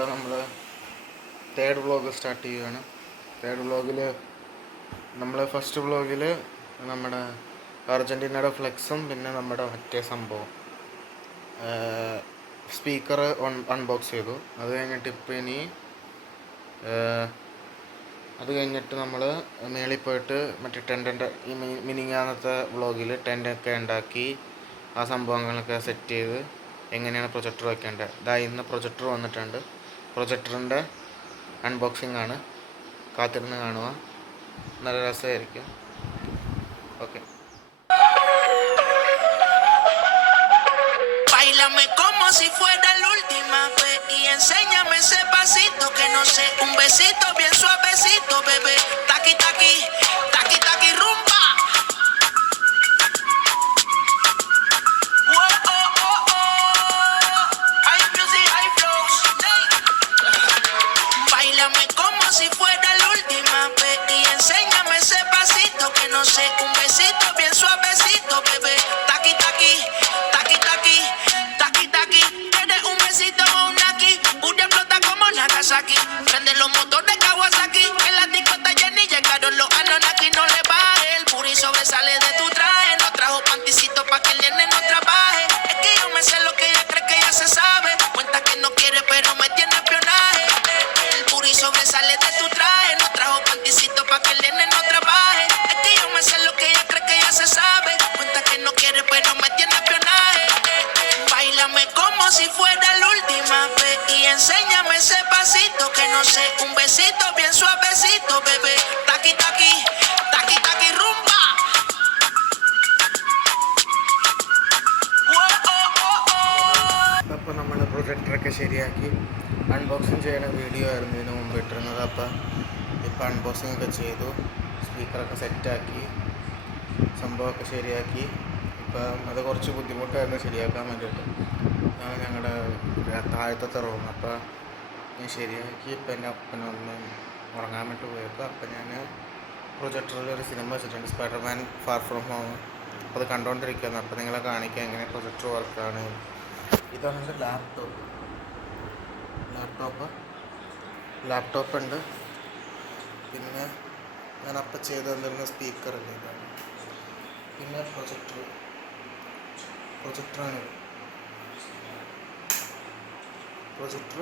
അപ്പോൾ നമ്മൾ third vlog start ചെയ്യുകയാണ്. തേർഡ് വ്ളോഗിൽ ഫസ്റ്റ് വ്ളോഗിൽ നമ്മുടെ അർജൻറ്റീനയുടെ ഫ്ലെക്സും പിന്നെ നമ്മുടെ മറ്റേ സംഭവം സ്പീക്കർ അൺബോക്സ് ചെയ്തു. അത് കഴിഞ്ഞിട്ട് നമ്മൾ മേളിൽ പോയിട്ട് മറ്റേ ടെൻറ്റിൻ്റെ ഈ മിനിങ്ങാന്നത്തെ വ്ളോഗിൽ ടെൻറ്റൊക്കെ ഉണ്ടാക്കി ആ സംഭവങ്ങളൊക്കെ സെറ്റ് ചെയ്ത് എങ്ങനെയാണ് പ്രൊജക്ടർ വയ്ക്കേണ്ടത്. ഇന്ന് പ്രൊജക്ടർ വന്നിട്ടുണ്ട്. പ്രൊജക്ടറിൻ്റെ അൺബോക്സിംഗ് ആണ്. കാത്തിരുന്ന് കാണുക, നല്ല രസമായിരിക്കും. Okay. Báilame como si fuera la última vez y enséñame ese pasito que no sé, un besito bien suavecito, bebé. Taqui taqui, taqui taqui rumba. Whoa, oh, oh, oh. Hay music, hay flows. Báilame como si fuera la última vez y enséñame ese pasito que no sé, un besito bien suavecito, bebé. Taqui taqui, taqui taqui. Nagasaki, prende los motores Kawasaki. En la discota Jenny llegaron los Anunnaki. No le baje, el puri sobresale de tu traje. No trajo panticito pa' que el nene no trabaje. Es que yo me sé lo que ella cree que ya se sabe. Cuenta que no quiere pero me tiene espionaje. El puri sobresale de tu traje. No trajo panticito pa' que el nene no trabaje. Es que yo me sé lo que ella cree que ya se sabe. Cuenta que no quiere pero me tiene espionaje. Báilame como si fuera la última vez y enséñame ese pasito que no sé, un besito bien suavecito, bebé. Taqui taqui, taqui taqui rumba. അപ്പോൾ നമ്മൾ പ്രൊജക്ടറൊക്കെ ശരിയാക്കി unboxing ചെയ്യുന്ന video ആയിരുന്നു ഇതിന് മുമ്പ് ഇട്ടിരുന്നത്. ഇപ്പോൾ unboxing ഒക്കെ ചെയ്തു, സ്പീക്കറൊക്കെ സെറ്റാക്കി, സംഭവമൊക്കെ ശരിയാക്കി. ഇപ്പം അത് കുറച്ച് ബുദ്ധിമുട്ടായിരുന്നു ശരിയാക്കാൻ വേണ്ടിയിട്ട്. അതാണ് ഞങ്ങളുടെ താഴത്തെ റൂം. അപ്പോൾ ഞാൻ ശരിയാക്കി. ഇപ്പം എൻ്റെ അപ്പനൊന്ന് ഉറങ്ങാൻ വേണ്ടി പോയപ്പോൾ അപ്പം ഞാൻ പ്രൊജക്ടറിൽ ഒരു സിനിമ വെച്ചിട്ടുണ്ട്, സ്പൈഡർമാൻ ഫാർ ഫ്രം ഹോം. അപ്പോൾ അത് കണ്ടുകൊണ്ടിരിക്കുകയാണ്. അപ്പോൾ നിങ്ങളെ കാണിക്കാം എങ്ങനെ പ്രൊജക്ടർ വർക്കാണ്. ഇതാണ് എൻ്റെ ലാപ്ടോപ്പ് ഉണ്ട്. പിന്നെ ഞാൻ അപ്പം ചെയ്ത് തന്നിരുന്ന സ്പീക്കറില്ല, ഇതാണ്. പിന്നെ പ്രൊജക്ടറാണ്. പ്രൊജക്ടർ,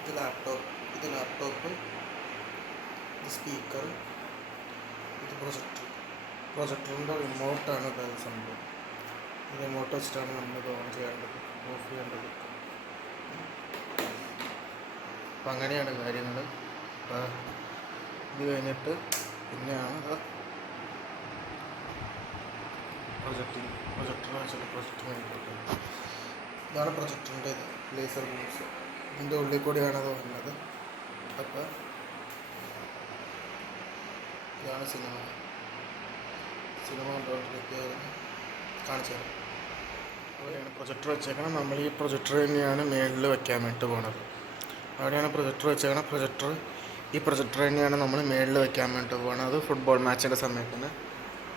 ഇത് ലാപ്ടോപ്പ്, ഇത് സ്പീക്കർ, ഇത് പ്രൊജക്ടറിൻ്റെ റിമോട്ടാണ്. ഇത് സംഭവം റിമോട്ട് വെച്ചിട്ടാണ് നമ്മളിത് ഓൺ ചെയ്യേണ്ടത്, ഓഫ് ചെയ്യേണ്ടത്. അപ്പം അങ്ങനെയാണ് കാര്യങ്ങൾ. അപ്പോൾ ഇത് കഴിഞ്ഞിട്ട് പിന്നെയാണ് പ്രൊജക്ടർ കഴിഞ്ഞിട്ട് ഇതാണ് പ്രൊജക്ടറിൻ്റെ ലേസർ ബോക്സ്. ഇതിൻ്റെ ഉള്ളിൽ കൂടിയാണത് വന്നത്. അപ്പോൾ ഇതാണ് സിനിമ കണ്ടുകൊണ്ടിരിക്കുകയായിരുന്നു. കാണിച്ചു തരാം. അവിടെയാണ് പ്രൊജക്ടർ വെച്ചേക്കണം. നമ്മൾ ഈ പ്രൊജക്ടർ തന്നെയാണ് മേളിൽ വയ്ക്കാൻ വേണ്ടി പോണത്. അവിടെയാണ് പ്രൊജക്ടർ വെച്ചേക്കണം. ഈ പ്രൊജക്ടർ തന്നെയാണ് നമ്മൾ മേളിൽ വയ്ക്കാൻ വേണ്ടി പോകുന്നത്. അത് ഫുട്ബോൾ മാച്ചിൻ്റെ സമയത്തിന്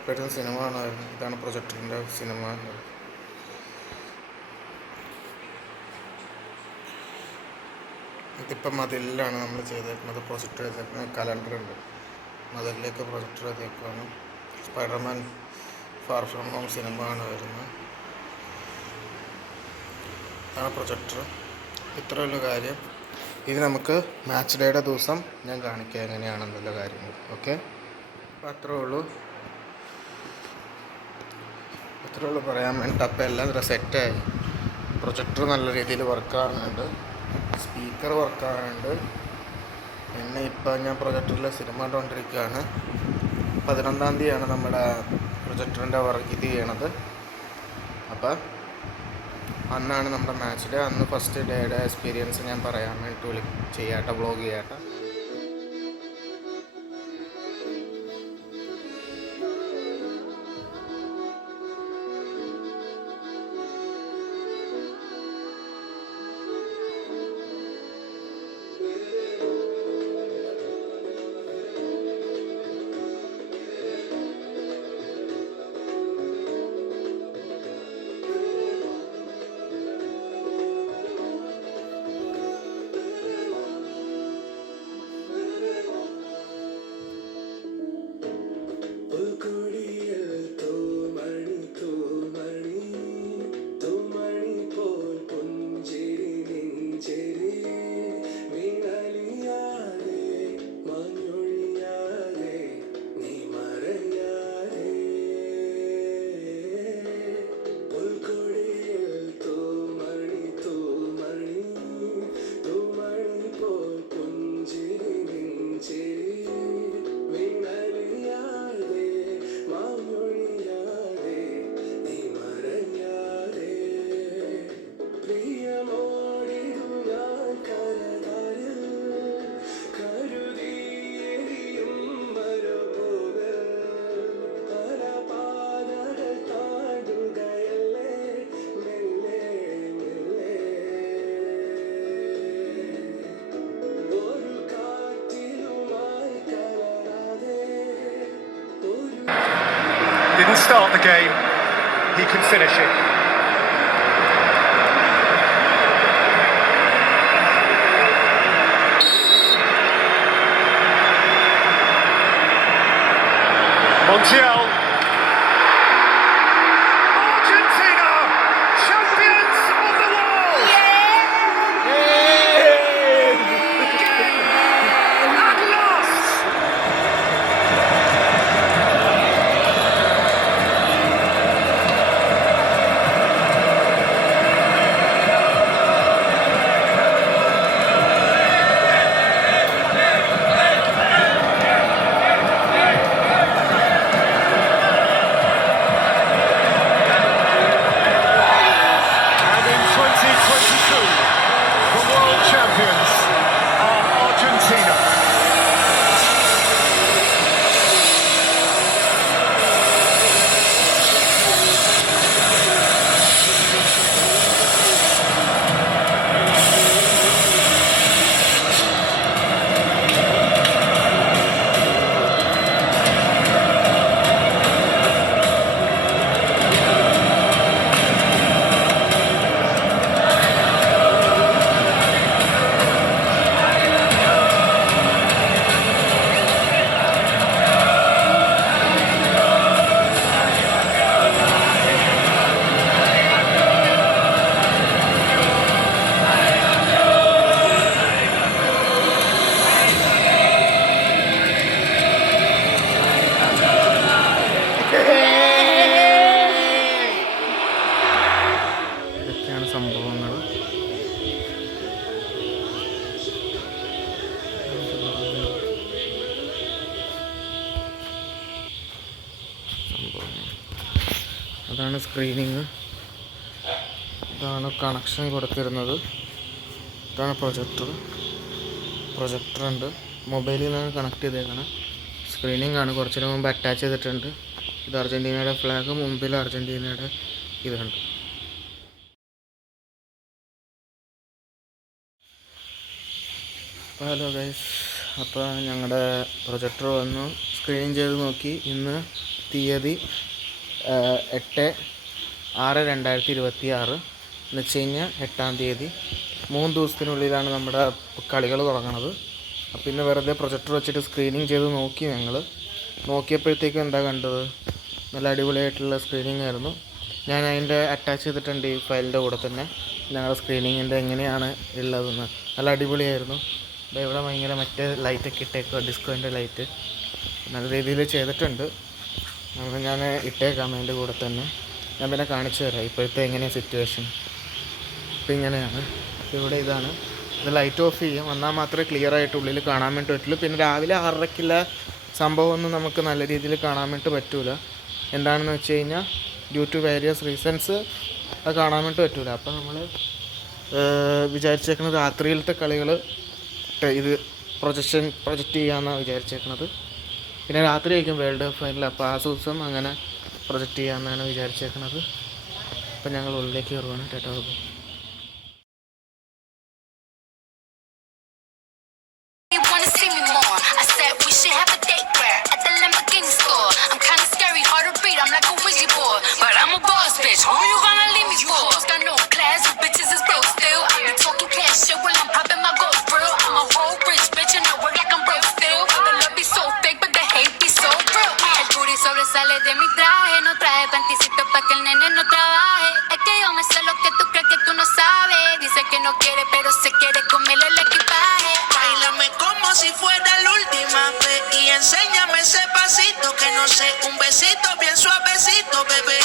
പെട്ടെന്ന് സിനിമ കാണുമായിരുന്നു. ഇതാണ് പ്രൊജക്ടറിൻ്റെ സിനിമ എന്നത്. ഇതിപ്പം മതിലാണ് നമ്മൾ ചെയ്തേക്കുന്നത്. പ്രൊജക്ടർ ചെയ്തേക്കുന്നത് കലണ്ടറുണ്ട്, മതിലേക്ക് പ്രൊജക്ടർ ചെയ്തേക്കുവാണ്. Spiderman far from home cinema ആണ് വരുന്നത്. അതാണ് പ്രൊജക്ടർ. ഇത്രയുള്ള കാര്യം. ഇത് നമുക്ക് മാച്ച് ഡേയുടെ ദിവസം ഞാൻ കാണിക്കാം എങ്ങനെയാണെന്നുള്ള കാര്യങ്ങൾ. ഓക്കെ, അപ്പോൾ അത്രേ ഉള്ളൂ പറയാൻ വേണ്ടി. അപ്പം എല്ലാം സെറ്റായി. പ്രൊജക്ടർ നല്ല രീതിയിൽ വർക്കാകുന്നുണ്ട്, സ്പീക്കർ വർക്കാകുന്നുണ്ട്. പിന്നെ ഇപ്പം ഞാൻ പ്രൊജക്ടറിൽ സിനിമ കണ്ടുകൊണ്ടിരിക്കുകയാണ്. 11-ാം തീയതിയാണ് നമ്മുടെ പ്രൊജക്ടറിൻ്റെ വർക്ക് ഇത് ചെയ്യണത്. അപ്പം അന്നാണ് നമ്മുടെ മാച്ച് ഡേ. അന്ന് ഫസ്റ്റ് ഡേയുടെ എക്സ്പീരിയൻസ് ഞാൻ പറയാൻ വേണ്ടി ചെയ്യാട്ടെ, vlog ചെയ്യാട്ടെ. didn't start the game, he can finish it. Montiel. Argentina, champions of the world. At last. And in 2022, the world champions are Argentina. ഇതൊക്കെയാണ് സംഭവങ്ങൾ. അതാണ് സ്ക്രീനിങ്, ഇതാണ് കണക്ഷൻ കൊടുത്തിരുന്നത്, ഇതാണ് പ്രൊജക്ടർ ഉണ്ട്, മൊബൈലിൽ നിന്നാണ് കണക്ട് ചെയ്തേക്കണം. സ്ക്രീനിങ് ആണ് കുറച്ചിന് മുമ്പ് അറ്റാച്ച് ചെയ്തിട്ടുണ്ട്. ഇത് അർജൻറ്റീനയുടെ ഫ്ലാഗ്, മുമ്പിൽ അർജൻറ്റീനയുടെ ഇതുണ്ട്. ഹലോ ഗൈസ്, അപ്പോൾ ഞങ്ങളുടെ പ്രൊജക്ടർ വന്നു, സ്ക്രീൻ ചെയ്ത് നോക്കി. ഇന്ന് തീയതി 8/6/2026 എന്ന് വെച്ച് കഴിഞ്ഞാൽ 8-ാം തീയതി. 3 ദിവസത്തിനുള്ളിലാണ് നമ്മുടെ കളികൾ തുടങ്ങുന്നത്. അപ്പോൾ ഇന്ന് വെറുതെ പ്രൊജക്ടർ വെച്ചിട്ട് സ്ക്രീനിങ് ചെയ്ത് നോക്കി. ഞങ്ങൾ നോക്കിയപ്പോഴത്തേക്കും എന്താ കണ്ടത്, നല്ല അടിപൊളിയായിട്ടുള്ള സ്ക്രീനിങ് ആയിരുന്നു. ഞാൻ അതിൻ്റെ അറ്റാച്ച് ചെയ്തിട്ടുണ്ട് ഈ ഫയലിൻ്റെ കൂടെ തന്നെ ഞങ്ങളുടെ സ്ക്രീനിങ്ങിൻ്റെ എങ്ങനെയാണ് ഉള്ളതെന്ന്. നല്ല അടിപൊളിയായിരുന്നു. ഇവിടെ ഭയങ്കര മറ്റേ ലൈറ്റൊക്കെ ഇട്ടേക്കുക, ഡിസ്കോൻ്റെ ലൈറ്റ് നല്ല രീതിയിൽ ചെയ്തിട്ടുണ്ട്. ഞാൻ ഇട്ടേക്കാം അതിൻ്റെ കൂടെ തന്നെ. ഞാൻ പിന്നെ കാണിച്ചു തരാം ഇപ്പോഴത്തെ എങ്ങനെയാണ് സിറ്റുവേഷൻ. ഇപ്പം ഇങ്ങനെയാണ്. ഇവിടെ ഇതാണ്, ഇത് ലൈറ്റ് ഓഫ് ചെയ്യും, എന്നാൽ മാത്രമേ ക്ലിയർ ആയിട്ട് ഉള്ളിൽ കാണാൻ വേണ്ടി പറ്റുള്ളൂ. പിന്നെ രാവിലെ 6:30-ക്കുള്ള സംഭവമൊന്നും നമുക്ക് നല്ല രീതിയിൽ കാണാൻ വേണ്ടി പറ്റൂല. എന്താണെന്ന് വെച്ച് കഴിഞ്ഞാൽ ഡ്യൂ ടു വേരിയസ് റീസൺസ് അത് കാണാൻ വേണ്ടി പറ്റൂല. അപ്പോൾ നമ്മൾ വിചാരിച്ചേക്കുന്നത് രാത്രിയിലത്തെ കളികൾ ഇത് പ്രൊജക്റ്റ് ചെയ്യാമെന്നാണ് വിചാരിച്ചേക്കുന്നത്. പിന്നെ രാത്രി ആയിരിക്കും വേൾഡ് കപ്പ് ഫൈനൽ, അപ്പോൾ ആ ദിവസം അങ്ങനെ പ്രൊജക്റ്റ് ചെയ്യാമെന്നാണ് വിചാരിച്ചേക്കുന്നത്. അപ്പം ഞങ്ങൾ ഉള്ളിലേക്ക് കയറുവാണ്. Tata. You wanna see me more? I said we should have a date where at the Lamborghini store. I'm kinda scary, hard to read, I'm like a Ouija board, but I'm a boss bitch. Who you gonna leave me for? Got no class, you bitches is broke still. I be talking cash shit while I'm popping my gold grill. I'm a whole rich bitch and I work like I'm broke still. The love be so fake, but the hate be so real. El booty sobresale de mi traje, no traje panticito pa' que el nene no trabaje. Es que yo me sé lo que tú crees que tú no sabes. Dice que no quiere, pero se quiere comerle el equipaje. Báilame como si fuera la última vez y enséñame ese pasito que no sé, un besito bien suavecito, bebé.